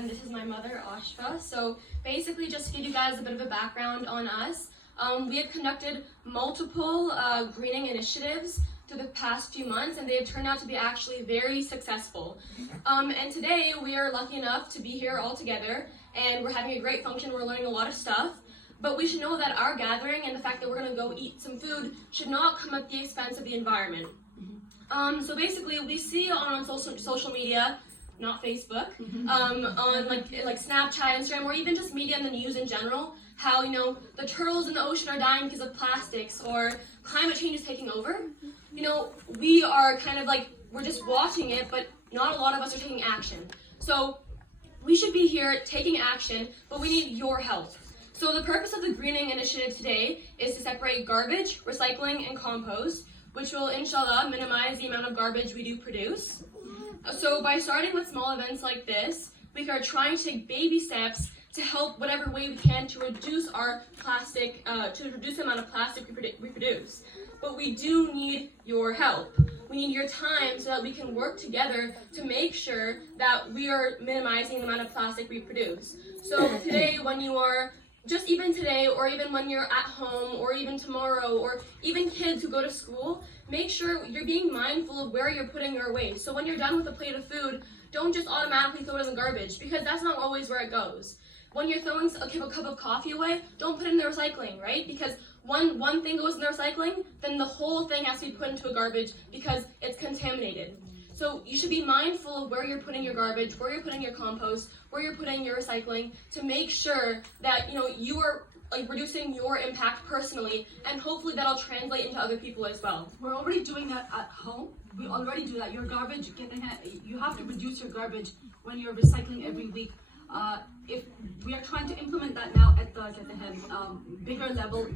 and this is my mother, Ashfa. So basically, just to give you guys a bit of a background on us, we have conducted multiple greening initiatives through the past few months, and they have turned out to be actually very successful. And today, we are lucky enough to be here all together, and we're having a great function. We're learning a lot of stuff. But we should know that our gathering and the fact that we're going to go eat some food should not come at the expense of the environment. So basically, we see on social media, not Facebook, on like Snapchat, Instagram, or even just media and the news in general, how the turtles in the ocean are dying because of plastics or climate change is taking over. We are kind of like, we're just watching it, but not a lot of us are taking action. So we should be here taking action, but we need your help. So the purpose of the greening initiative today is to separate garbage, recycling, and compost, which will, inshallah, minimize the amount of garbage we do produce. So by starting with small events like this, we are trying to take baby steps to help whatever way we can to reduce our plastic, to reduce the amount of plastic we produce. But we do need your help. We need your time so that we can work together to make sure that we are minimizing the amount of plastic we produce. So today, when you are just even today, or even when you're at home, or even tomorrow, or even kids who go to school, make sure you're being mindful of where you're putting your waste. So when you're done with a plate of food, don't just automatically throw it in the garbage, because that's not always where it goes. When you're throwing a cup of coffee away, don't put it in the recycling, right? Because one thing goes in the recycling, then the whole thing has to be put into a garbage because it's contaminated. So you should be mindful of where you're putting your garbage, where you're putting your compost, where you're putting your recycling, to make sure that you are reducing your impact personally, and hopefully that'll translate into other people as well. We're already doing that at home. We already do that. Your garbage, you have to reduce your garbage when you're recycling every week. If we are trying to implement that now at the bigger level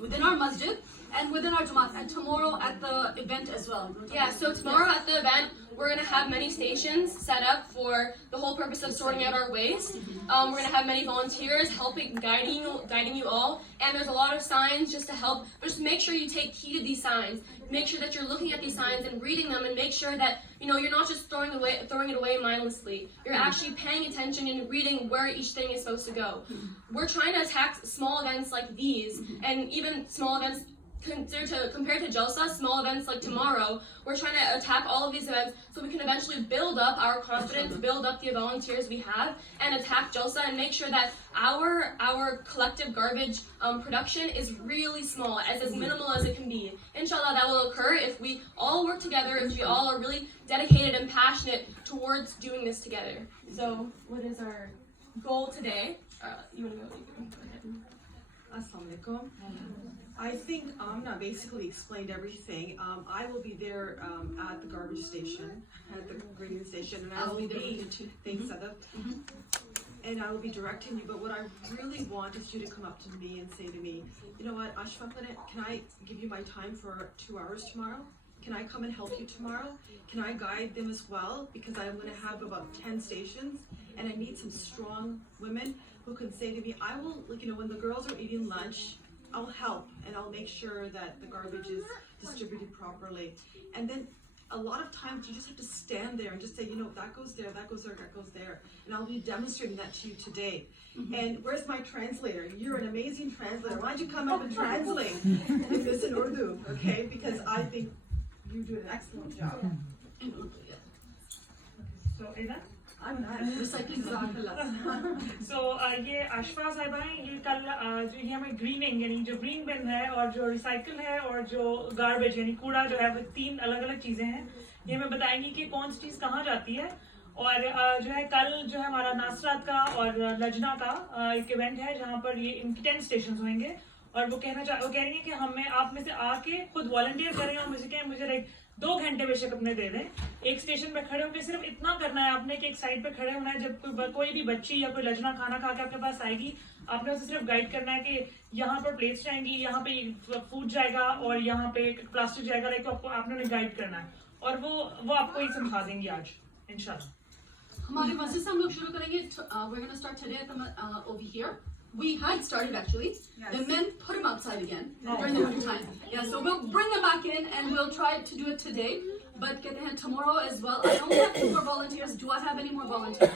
within our masjid and within our Jamaat, and tomorrow at the event as well. Yeah, so tomorrow at the event, we're going to have many stations set up for the whole purpose of sorting out our waste. We're going to have many volunteers helping, guiding you all, and there's a lot of signs just to help. But just make sure you take heed of these signs. Make sure that you're looking at these signs and reading them, and make sure that you're not just throwing it away mindlessly. You're actually paying attention and reading where each thing is supposed to go. We're trying to attack small events like these, and even small events compared to Jalsa, small events like tomorrow. We're trying to attack all of these events so we can eventually build up our confidence, build up the volunteers we have, and attack Jalsa and make sure that our collective garbage production is really small, as minimal as it can be. Inshallah, that will occur if we all work together, if we all are really dedicated and passionate towards doing this together. So, what is our goal today? You want to go ahead. Assalamu alaikum. I think Amna basically explained everything. I will be there at the garbage station, at the greening station, and I will be thanks, Sadaf. And I will be directing you. But what I really want is you to come up to me and say to me, you know what, Ashfa, can I give you my time for 2 hours tomorrow? Can I come and help you tomorrow? Can I guide them as well? Because I'm going to have about 10 stations, and I need some strong women who can say to me, I will, when the girls are eating lunch, I'll help, and I'll make sure that the garbage is distributed properly. And then a lot of times you just have to stand there and just say, that goes there, that goes there, that goes there. And I'll be demonstrating that to you today. And where's my translator? You're an amazing translator. Why don't you come up and translate this in Urdu, okay? Because I think you do an excellent job. So, Ida? I'm not recycling. So ये आशफा साहिबा हैं, ये कल जो ये हमें grinning यानी जो ग्रीन बिन है और जो रिसाइकल है और जो गार्बेज यानी कूड़ा जो है वो 3 अलग-अलग चीजें हैं. ये हमें बताएंगी कि कौन सी चीज कहाँ जाती है. और जो है कल जो है हमारा नासरात का और लजना का एक इवेंट है जहाँ पर ये इनके 10 स्टेशन होंगे. और वो कह रही है कि हमें आप में से आके खुद वॉलंटियर करें और मुझे 2 घंटे बेशक अपने दे दें. एक स्टेशन पे खड़े होकर सिर्फ इतना करना है आपने कि एक साइड पे खड़े होना है. जब कोई भी बच्ची या कोई लजना खाना खा के आपके पास आएगी, आपने उसे सिर्फ गाइड करना है कि यहाँ पर प्लेट्स जाएंगी, यहाँ पे फूड जाएगा और यहाँ पे प्लास्टिक जाएगा. लाइक आपने उन्हें गाइड करना है और वो आपको ही समझा देंगी आज इंशाल्लाह. हमारे मस्जिद से हम लोग शुरू करेंगे. We're going to start today at the over here. We had started actually. Yes. The men put them outside again during the winter time. Yeah, so we'll bring them back in and we'll try to do it today. But tomorrow as well. I only have 2 more volunteers. Do I have any more volunteers?